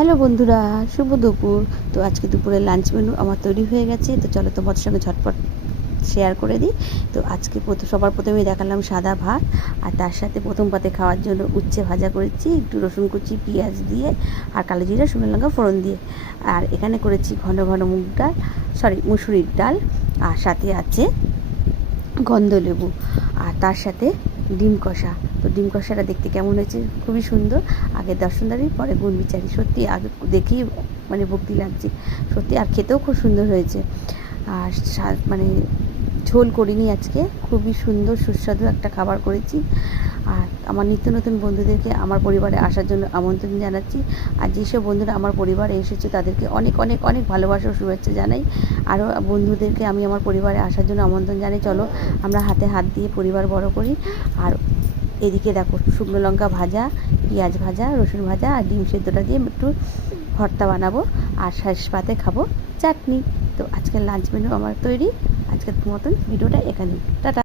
Hello বন্ধুরা, শুভ দুপুর। তো আজকে দুপুরের লাঞ্চ মেনু আমার তৈরি হয়ে গেছে। তো চলো তোমাদের সঙ্গে ঝটপট শেয়ার করে দিই। তো আজকে সবার প্রথমেই দেখালাম সাদা ভাত, আর তার সাথে প্রথম পাতে খাওয়ার জন্য উচ্ছে ভাজা করেছি একটু রসুন কুচি পেঁয়াজ দিয়ে আর কালো জিরা শুকনো লঙ্কা ফোড়ন দিয়ে। আর এখানে করেছি ঘন ঘন মুসুরির ডাল, আর সাথে আছে গন্ধলেবু, আর তার সাথে ডিম কষা। তো ডিম কষাটা দেখতে কেমন হয়েছে, খুবই সুন্দর। আগে দর্শনদারি পরে গুণ বিচারি, সত্যি আগে দেখেই মানে ভক্তি লাগছে সত্যি, আর খেতেও খুব সুন্দর হয়েছে। আর মানে ঝোল করিনি আজকে, খুবই সুন্দর সুস্বাদু একটা খাবার করেছি। আর আমার নিত্য নতুন বন্ধুদেরকে আমার পরিবারে আসার জন্য আমন্ত্রণ জানাচ্ছি। আর যেসব বন্ধুরা আমার পরিবারে এসেছে তাদেরকে অনেক অনেক অনেক ভালোবাসা ও শুভেচ্ছা জানাই। আরও বন্ধুদেরকে আমি আমার পরিবারে আসার জন্য আমন্ত্রণ জানাই। চলো আমরা হাতে হাত দিয়ে পরিবার বড় করি। আর এদিকে দেখো শুকনো লঙ্কা ভাজা, পেঁয়াজ ভাজা, রসুন ভাজা আর ডিম সেদ্ধটা দিয়ে একটু ভর্তা বানাবো, আর শেষ পাতে খাবো চাটনি। তো আজকের লাঞ্চ মেনু আমার তৈরি। আজকের মতন ভিডিওটা এখানেই, টাটা।